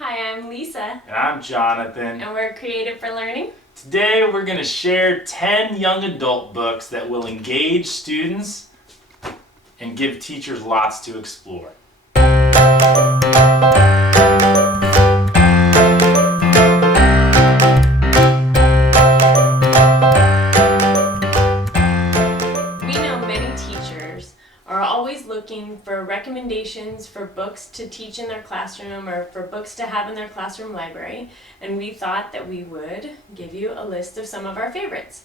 Hi, I'm Lisa. And I'm Jonathan. And we're Creative for Learning. Today we're going to share 10 young adult books that will engage students and give teachers lots to explore. We know many teachers are always looking for recommendations for books to teach in their classroom or for books to have in their classroom library, and we thought that we would give you a list of some of our favorites.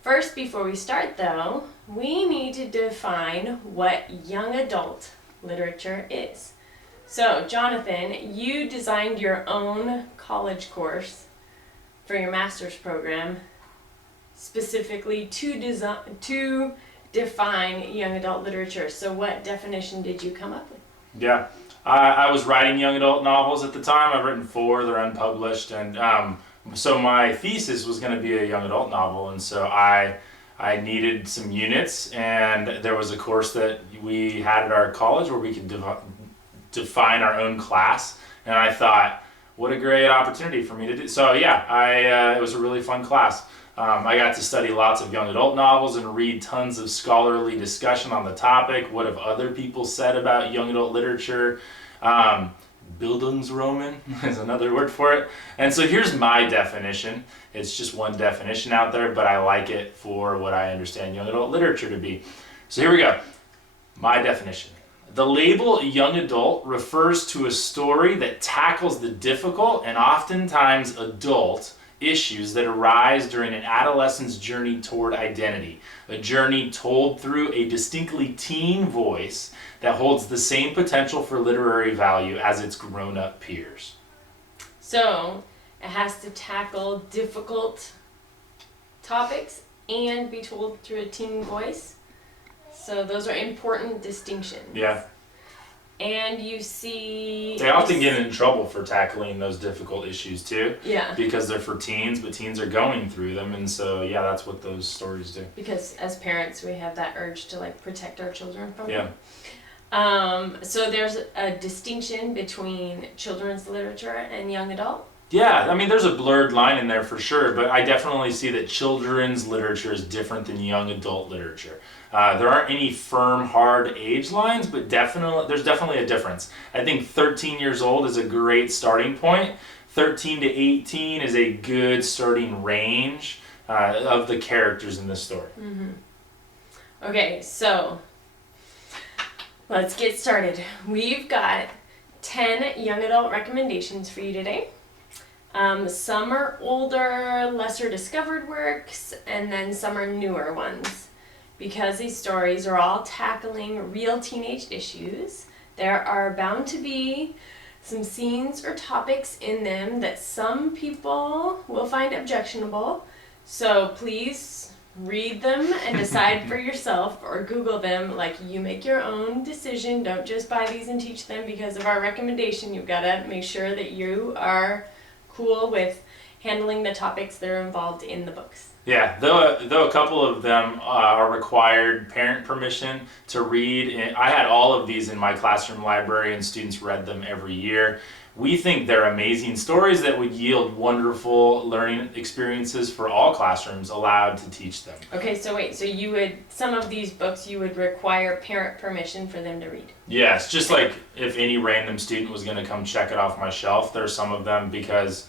First, before we start though, we need to define what young adult literature is. So, Jonathan, you designed your own college course for your master's program specifically to define young adult literature. So what definition did you come up with? Yeah, I was writing young adult novels at the time. I've written 4, they're unpublished, and so my thesis was going to be a young adult novel, and so I needed some units, and there was a course that we had at our college where we could define our own class, and I thought, what a great opportunity for me to do. So yeah, it was a really fun class. I got to study lots of young adult novels and read tons of scholarly discussion on the topic. What have other people said about young adult literature? Bildungsroman is another word for it. And so here's my definition. It's just one definition out there, but I like it for what I understand young adult literature to be. So here we go. My definition. The label young adult refers to a story that tackles the difficult and oftentimes adult issues that arise during an adolescent's journey toward identity, a journey told through a distinctly teen voice that holds the same potential for literary value as its grown-up peers. So it has to tackle difficult topics and be told through a teen voice. So those are important distinctions. Yeah. And you see... They often get in trouble for tackling those difficult issues too. Yeah. Because they're for teens, but teens are going through them, and so yeah, that's what those stories do. Because as parents, we have that urge to protect our children from Yeah. them. So there's a distinction between children's literature and young adult. Yeah, I mean, there's a blurred line in there for sure, but I definitely see that children's literature is different than young adult literature. There aren't any firm, hard age lines, but there's definitely a difference. I think 13 years old is a great starting point. 13 to 18 is a good starting range of the characters in this story. Mm-hmm. Okay, so let's get started. We've got 10 young adult recommendations for you today. Some are older, lesser discovered works, and then some are newer ones. Because these stories are all tackling real teenage issues, there are bound to be some scenes or topics in them that some people will find objectionable. So please read them and decide for yourself, or Google them. You make your own decision. Don't just buy these and teach them because of our recommendation. You've got to make sure that you are cool with handling the topics that are involved in the books. Yeah, though a couple of them are required parent permission to read. I had all of these in my classroom library, and students read them every year. We think they're amazing stories that would yield wonderful learning experiences for all classrooms allowed to teach them. Okay, so wait, so some of these books you would require parent permission for them to read? Yes, just like if any random student was going to come check it off my shelf, there's some of them because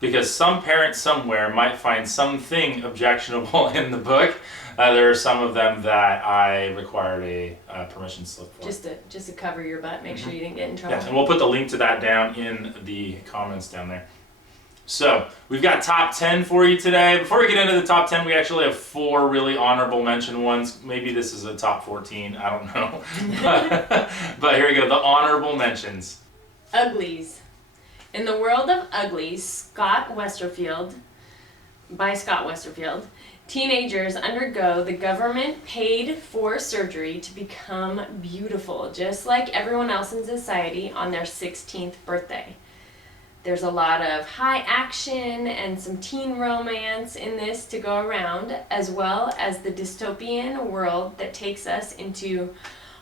because some parent somewhere might find something objectionable in the book. There are some of them that I required a permission slip for. Just to cover your butt, make sure you didn't get in trouble. Yeah, and we'll put the link to that down in the comments down there. So, we've got top 10 for you today. Before we get into the top 10, we actually have 4 really honorable mention ones. Maybe this is a top 14, I don't know. But here we go, the honorable mentions. UGLIES. In the world of UGLIES, by Scott Westerfield, teenagers undergo the government-paid for surgery to become beautiful, just like everyone else in society on their 16th birthday. There's a lot of high action and some teen romance in this to go around, as well as the dystopian world that takes us into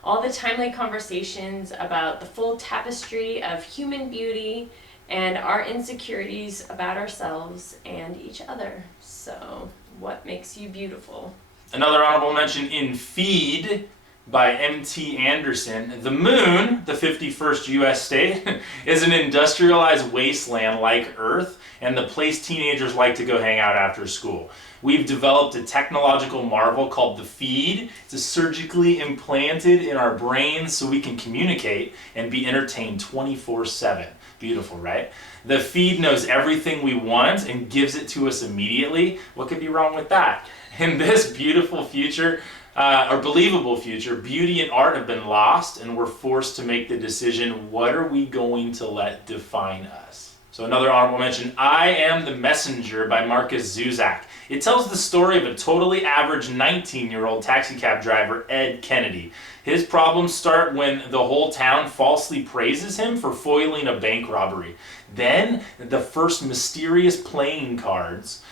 all the timely conversations about the full tapestry of human beauty and our insecurities about ourselves and each other. So, what makes you beautiful? Another honorable mention in Feed by M.T. Anderson. The moon, the 51st U.S. state, is an industrialized wasteland like Earth and the place teenagers like to go hang out after school. We've developed a technological marvel called the Feed. It's surgically implanted in our brains so we can communicate and be entertained 24/7. Beautiful, right? The Feed knows everything we want and gives it to us immediately. What could be wrong with that? In this beautiful future, or believable future, beauty and art have been lost, and we're forced to make the decision, what are we going to let define us? So another honorable mention, I Am the Messenger by Marcus Zuzak. It tells the story of a totally average 19-year-old taxi cab driver, Ed Kennedy. His problems start when the whole town falsely praises him for foiling a bank robbery. Then, the first mysterious playing cards,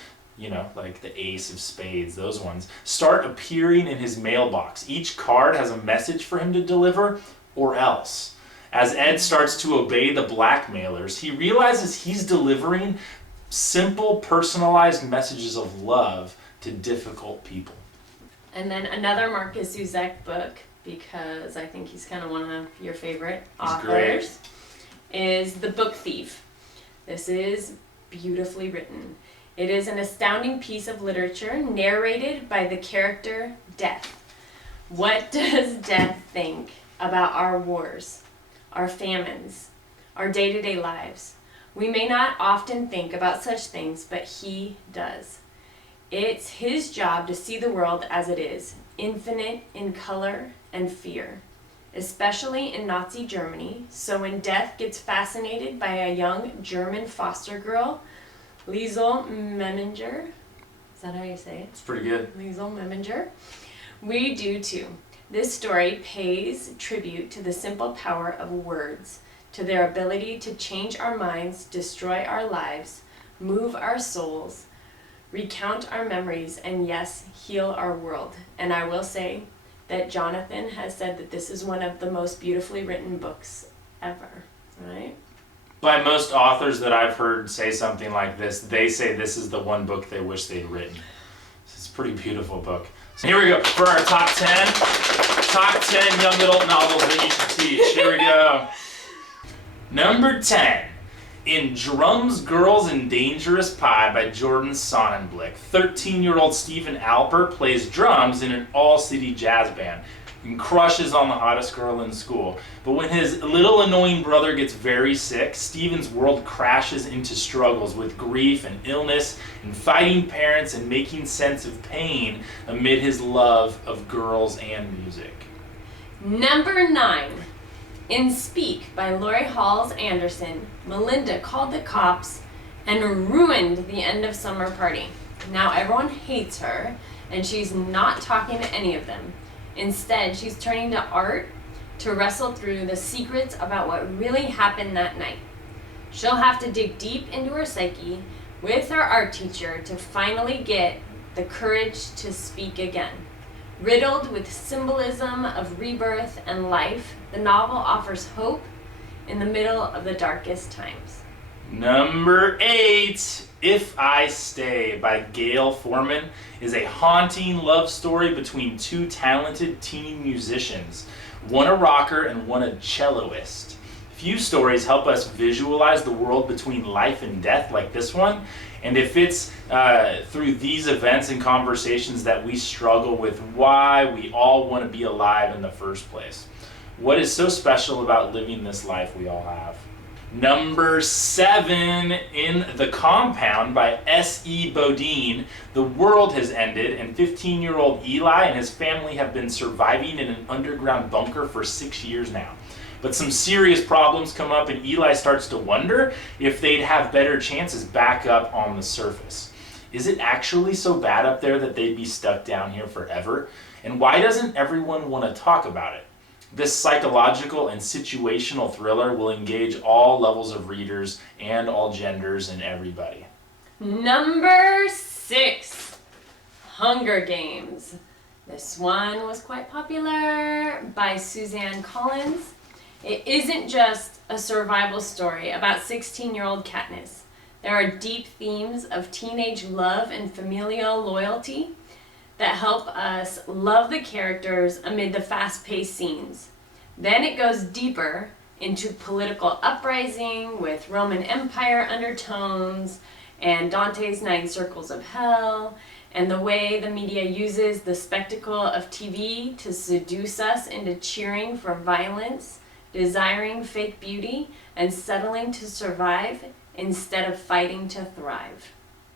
like the ace of spades, those ones, start appearing in his mailbox. Each card has a message for him to deliver, or else. As Ed starts to obey the blackmailers, he realizes he's delivering simple, personalized messages of love to difficult people. And then another Marcus Zuzak book, because I think he's kind of one of your favorite authors, is The Book Thief. This is beautifully written. It is an astounding piece of literature narrated by the character Death. What does Death think about our wars, our famines, our day-to-day lives? We may not often think about such things, but he does. It's his job to see the world as it is, infinite in color and fear, especially in Nazi Germany. So when Death gets fascinated by a young German foster girl, Liesel Meminger, is that how you say it? It's pretty good. Liesel Meminger. We do too. This story pays tribute to the simple power of words, to their ability to change our minds, destroy our lives, move our souls, recount our memories, and yes, heal our world. And I will say that Jonathan has said that this is one of the most beautifully written books ever, right? By most authors that I've heard say something like this, they say this is the one book they wish they'd written. It's a pretty beautiful book. So here we go for our top 10. Top 10 young adult novels that you should teach. Here we go. Number 10. In Drums, Girls, and Dangerous Pie by Jordan Sonnenblick. 13-year-old Stephen Alper plays drums in an all-city jazz band and crushes on the hottest girl in school. But when his little annoying brother gets very sick, Stephen's world crashes into struggles with grief and illness and fighting parents and making sense of pain amid his love of girls and music. Number 9. In Speak by Lori Halls Anderson, Melinda called the cops and ruined the end of summer party. Now everyone hates her, and she's not talking to any of them. Instead, she's turning to art to wrestle through the secrets about what really happened that night. She'll have to dig deep into her psyche with her art teacher to finally get the courage to speak again. Riddled with symbolism of rebirth and life, the novel offers hope in the middle of the darkest times. Number 8, If I Stay by Gail Foreman is a haunting love story between two talented teen musicians, one a rocker and one a celloist. Few stories help us visualize the world between life and death like this one, and if it's through these events and conversations that we struggle with why we all want to be alive in the first place. What is so special about living this life we all have? Number 7, In the Compound by S.E. Bodine. The world has ended, and 15-year-old Eli and his family have been surviving in an underground bunker for 6 years now. But some serious problems come up, and Eli starts to wonder if they'd have better chances back up on the surface. Is it actually so bad up there that they'd be stuck down here forever? And why doesn't everyone want to talk about it? This psychological and situational thriller will engage all levels of readers and all genders and everybody. Number 6, Hunger Games. This one was quite popular, by Suzanne Collins. It isn't just a survival story about 16-year-old Katniss. There are deep themes of teenage love and familial loyalty that help us love the characters amid the fast-paced scenes. Then it goes deeper into political uprising with Roman Empire undertones and Dante's 9 Circles of Hell, and the way the media uses the spectacle of TV to seduce us into cheering for violence, desiring fake beauty, and settling to survive instead of fighting to thrive.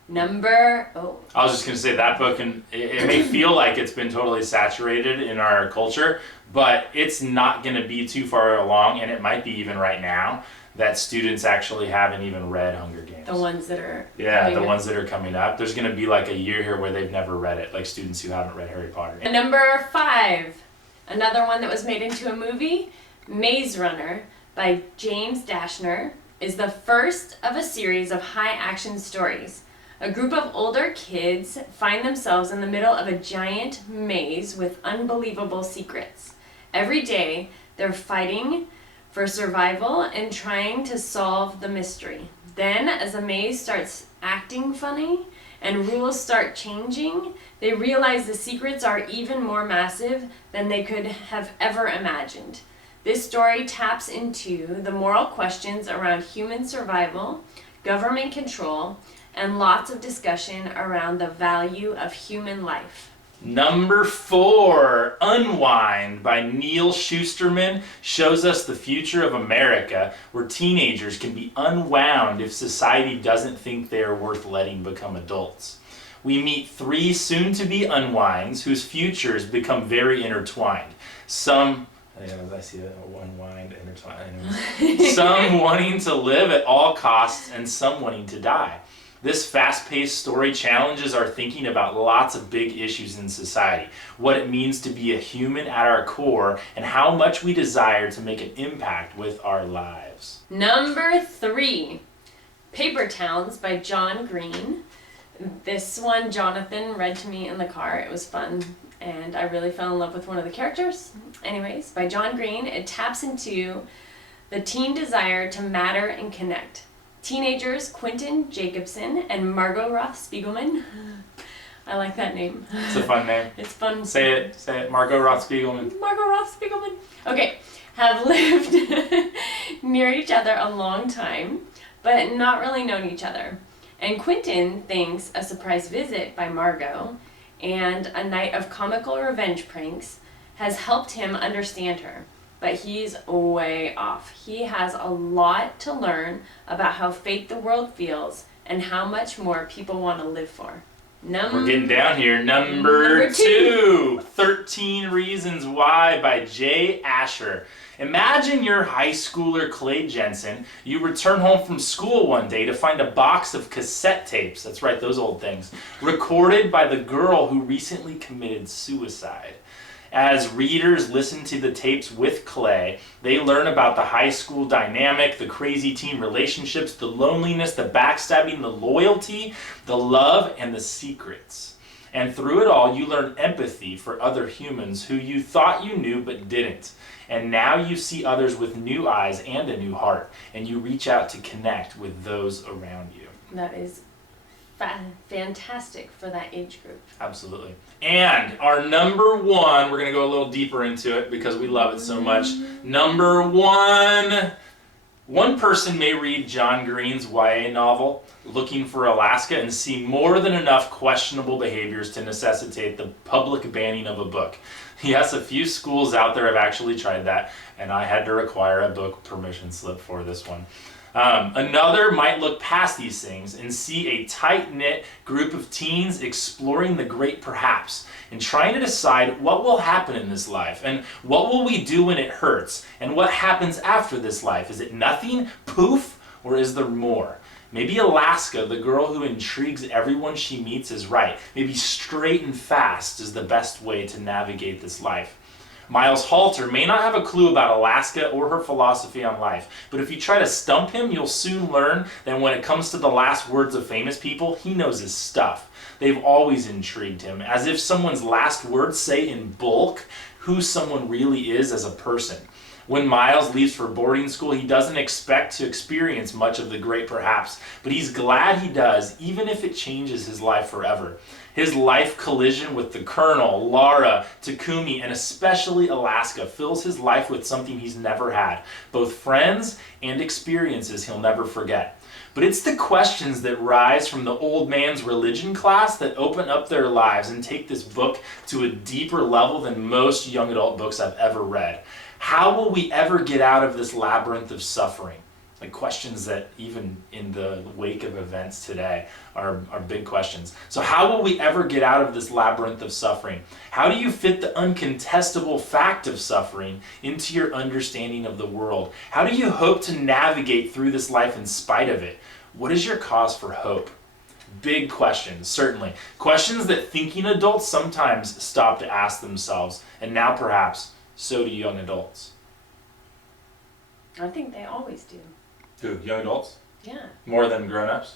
I was just going to say that book, and it may feel like it's been totally saturated in our culture, but it's not going to be too far along, and it might be even right now, that students actually haven't even read Hunger Games. The ones that are ones that are coming up. There's going to be like a year here where they've never read it, like students who haven't read Harry Potter. And number 5, another one that was made into a movie, Maze Runner by James Dashner, is the first of a series of high-action stories. A group of older kids find themselves in the middle of a giant maze with unbelievable secrets. Every day, they're fighting for survival and trying to solve the mystery. Then, as the maze starts acting funny and rules start changing, they realize the secrets are even more massive than they could have ever imagined. This story taps into the moral questions around human survival, government control, and lots of discussion around the value of human life. Number 4, Unwind by Neil Shusterman shows us the future of America, where teenagers can be unwound if society doesn't think they are worth letting become adults. We meet 3 soon-to-be unwinds whose futures become very intertwined. Some wanting to live at all costs and some wanting to die. This fast-paced story challenges our thinking about lots of big issues in society, what it means to be a human at our core, and how much we desire to make an impact with our lives. Number 3, Paper Towns by John Green. This one Jonathan read to me in the car. It was fun, and I really fell in love with one of the characters. Anyways, by John Green, it taps into the teen desire to matter and connect. Teenagers Quentin Jacobson and Margot Roth Spiegelman. I like that name. It's a fun name. It's fun. Say it. Margot Roth Spiegelman. Margot Roth Spiegelman. Okay, have lived near each other a long time, but not really known each other. And Quentin thinks a surprise visit by Margot and a night of comical revenge pranks has helped him understand her. But he's way off. He has a lot to learn about how fake the world feels and how much more people want to live for. We're getting down here. Number 2, 13 Reasons Why by Jay Asher. Imagine you're high schooler Clay Jensen. You return home from school one day to find a box of cassette tapes, that's right, those old things, recorded by the girl who recently committed suicide. As readers listen to the tapes with Clay, they learn about the high school dynamic, the crazy teen relationships, the loneliness, the backstabbing, the loyalty, the love, and the secrets. And through it all, you learn empathy for other humans who you thought you knew but didn't. And now you see others with new eyes and a new heart, and you reach out to connect with those around you. That is fantastic for that age group. Absolutely. And our number 1, we're going to go a little deeper into it because we love it so much. Number 1, one person may read John Green's YA novel, Looking for Alaska, and see more than enough questionable behaviors to necessitate the public banning of a book. Yes, a few schools out there have actually tried that, and I had to require a book permission slip for this one. Another might look past these things and see a tight-knit group of teens exploring the great perhaps and trying to decide what will happen in this life and what will we do when it hurts and what happens after this life. Is it nothing, poof, or is there more? Maybe Alaska, the girl who intrigues everyone she meets, is right. Maybe straight and fast is the best way to navigate this life. Miles Halter may not have a clue about Alaska or her philosophy on life, but if you try to stump him, you'll soon learn that when it comes to the last words of famous people, he knows his stuff. They've always intrigued him, as if someone's last words say in bulk who someone really is as a person. When Miles leaves for boarding school, he doesn't expect to experience much of the great perhaps, but he's glad he does, even if it changes his life forever. His life collision with the Colonel, Lara, Takumi, and especially Alaska fills his life with something he's never had, both friends and experiences he'll never forget. But it's the questions that rise from the old man's religion class that open up their lives and take this book to a deeper level than most young adult books I've ever read. How will we ever get out of this labyrinth of suffering? Like questions that even in the wake of events today are big questions. So how will we ever get out of this labyrinth of suffering? How do you fit the uncontestable fact of suffering into your understanding of the world? How do you hope to navigate through this life in spite of it? What is your cause for hope? Big questions, certainly. Questions that thinking adults sometimes stop to ask themselves, and now perhaps so do young adults. I think they always do. Who? Young adults? Yeah. More than grown-ups?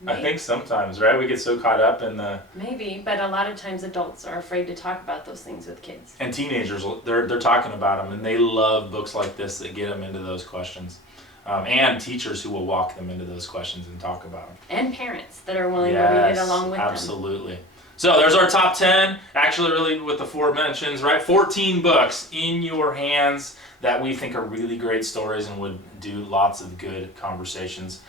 Maybe. I think sometimes, right? We get so caught up in the... Maybe, but a lot of times adults are afraid to talk about those things with kids. And teenagers, they're talking about them, and they love books like this that get them into those questions. And teachers who will walk them into those questions and talk about them. And parents that are willing to read it along with them. Absolutely. So there's our top 10, actually really with the 4 mentions, right? 14 books in your hands that we think are really great stories and would do lots of good conversations.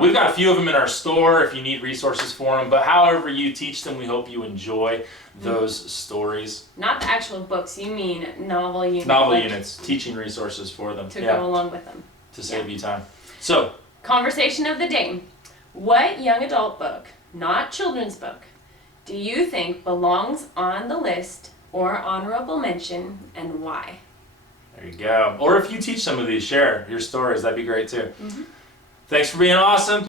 We've got a few of them in our store if you need resources for them, but however you teach them, we hope you enjoy those stories. Not the actual books, you mean novel units. Novel units, teaching resources for them. To go along with them. To save you time. So, conversation of the day. What young adult book, not children's book, do you think belongs on the list or honorable mention, and why? There you go. Or if you teach some of these, share your stories. That'd be great too. Thanks for being awesome.